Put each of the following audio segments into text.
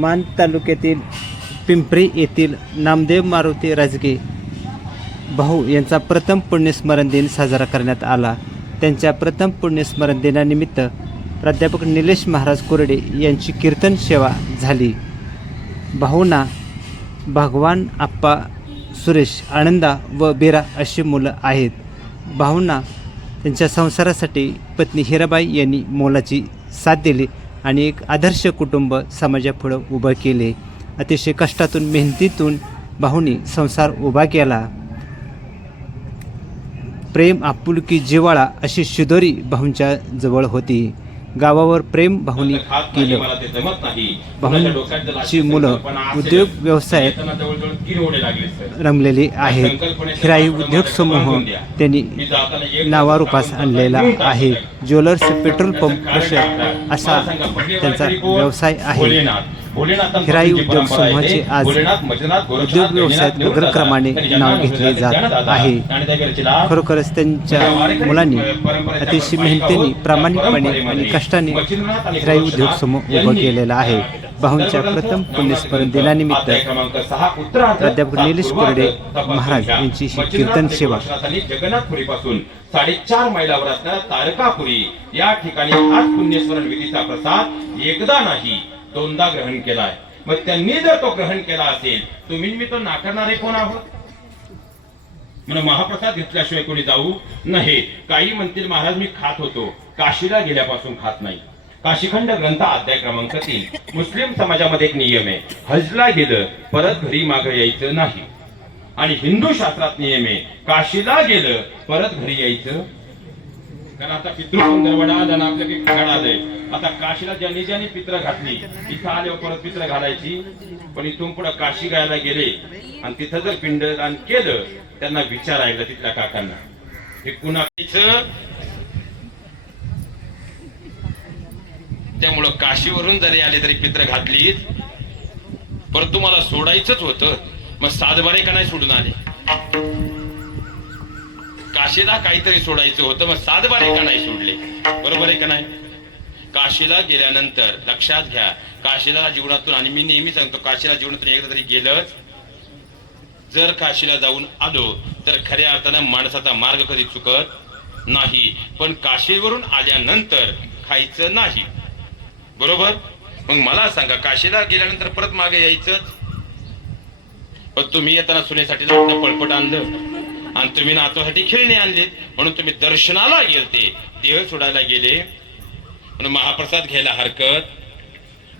मान तालुक्यातील पिंपरी येथील नामदेव मारुती राजगे भाऊ यांचा प्रथम पुण्यस्मरण दिन साजरा करण्यात आला. त्यांच्या प्रथम पुण्यस्मरण दिनानिमित्त प्राध्यापक निलेश महाराज कोरडे यांची कीर्तन सेवा झाली. भाऊना भगवान आप्पा सुरेश आनंदा व बिरा अशी मुलं आहेत. भाऊंना त्यांच्या संसारासाठी पत्नी हिराबाई यांनी मोलाची साथ दिली. आणि एक आदर्श कुटुंब समाजापुढं उभं केले. अतिशय कष्टातून मेहनतीतून भाऊनी संसार उभा केला. प्रेम आपुलकी जिवाळा अशी शिदोरी भाऊंच्या जवळ होती. गावावर प्रेम भाऊनी केलं. भाऊंची मुलं उद्योग व्यवसायात रमलेली आहेत हिराई उद्योग समूह त्यांनी नावारूपास आणलेला आहे. ज्वेलर्स पेट्रोल पंप असा त्यांचा व्यवसाय आहे. हिराई उद्योग समूहाचे आज उद्योग व्यवसायात अग्रक्रमाने नाव घेतले जात आहे. खरोखरच त्यांच्या मुलांनी अतिशय मेहनतीने प्रामाणिकपणे आणि कष्टाने हिराई उद्योग समूह उभं केलेला आहे. भाऊंच्या प्रथम पुण्यस्मरण दिनानिमित्त प्राध्यापक निलेश कोरडे महाराज यांची ही कीर्तन सेवा. साडेचार मैलावर असणाऱ्या तारकापुरी. या ठिकाणी आज पुण्यस्मरण विधीचा प्रसाद एकदा नाही दोनदा ग्रहण केलाय मग त्यांनी जर तो ग्रहण केला असेल तुम्ही मी तो नाकारणारे कोण आहोत? म्हणून महाप्रसाद घेतल्याशिवाय कोणी जाऊ नाही काही म्हणतील महाराज मी खात होतो. काशीला गेल्यापासून खात नाही. काशीखंड ग्रंथ अध्याय क्रमांक तीन. मुस्लिम समाजामध्ये एक नियम आहे. हजला गेलं परत घरी माग यायचं नाही. आणि हिंदू शास्त्रात नियम आहे. काशीला गेलं परत घरी यायचं कारण आता पितृ आलं आणि आपल्या घड आलंय. आता काशीला ज्यांनी ज्यांनी पित्र घातली तिथं आल्यावर परत पित्र घालायची. पण इथून पुढे काशी गायला गेले. आणि तिथं जर पिंडदान केलं त्यांना विचारायला तिथल्या काकांना. हे कुणाचं त्यामुळं काशीवरून जरी आले तरी पित्र घातली परंतु तुम्हाला सोडायचंच होतं. मग सातबारे का नाही सोडून आले? काशीला काहीतरी सोडायचं होतं मग सातबारे का नाही सोडले? बरोबर आहे का नाही? काशीला गेल्यानंतर लक्षात घ्या काशीला जीवनातून आणि मी नेहमी सांगतो काशीला जीवनातून एकदा तरी गेलंच जर काशीला जाऊन आलो तर खऱ्या अर्थानं माणसाचा मार्ग कधी चुकत नाही. पण काशीवरून आल्यानंतर खायचं नाही. बरोबर? मग मला सांगा काशीला गेल्यानंतर परत मागे यायचं? पण तुम्ही येताना सुनेसाठी पळपट आणलं. आणि तुम्ही नातवासाठी खेळणे आणलेत. म्हणून तुम्ही दर्शनाला गेलते देह सोडायला गेले. म्हणून महाप्रसाद घ्यायला हरकत.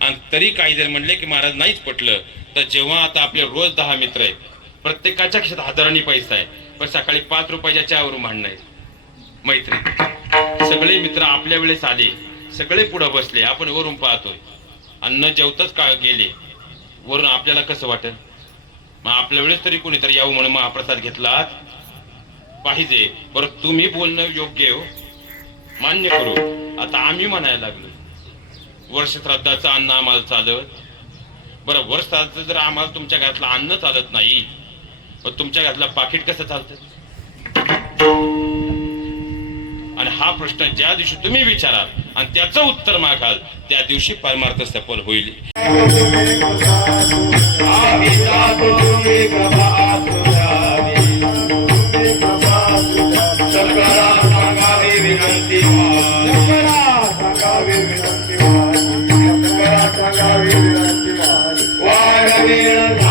आणि तरी काही जर म्हणले की महाराज नाहीच पटलं. तर जेव्हा आता आपले रोज दहा मित्र आहेत प्रत्येकाच्या खिशात हजारांनी पैसा आहे. पण सकाळी पाच रुपयाच्या चहावरून भांडणं आहे मैत्री. सगळे मित्र आपल्या वेळेस आले. सगळे पुढे बसले. आपण वरून पाहतोय. अन्न जेवतच का गेले. वरून आपल्याला कसं वाटेल? मग आपल्या वेळेस तरी कोणीतरी यावं म्हणून महाप्रसाद घेतला पाहिजे. बरं तुम्ही बोलणं योग्य हो. मान्य करू. आता आम्ही म्हणायला लागलो. वर्ष श्राद्धाचं अन्न आम्हाला चालत. बरं वर्ष श्राद्धाचं जर आम्हाला तुमच्या घरातलं अन्न चालत नाही मग तुमच्या घरातलं पाकिट कसं चालतं? आणि हा प्रश्न ज्या दिवशी तुम्ही विचाराल आणि त्याचं उत्तर मागाल त्या दिवशी परमार्थ सफल होईल. Yeah.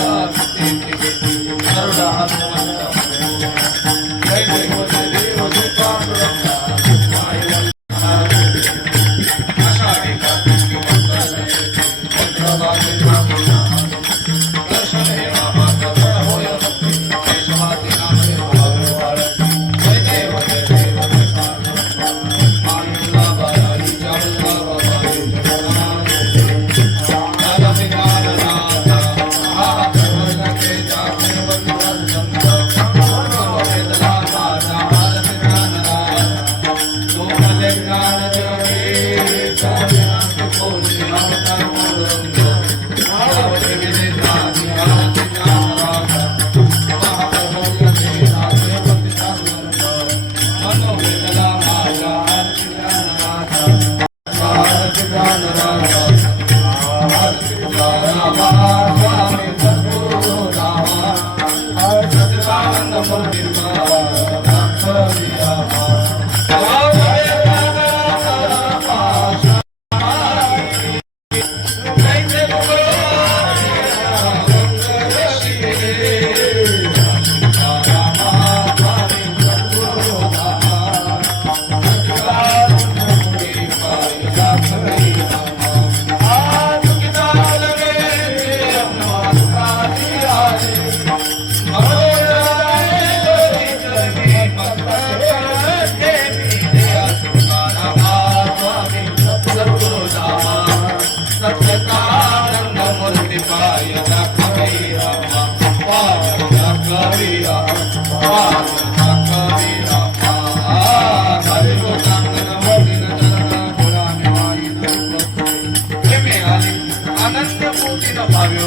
آنندموي ڀاوي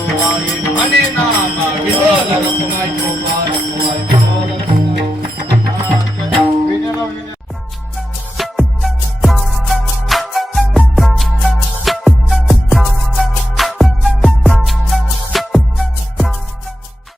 اني نه لڳڀڳو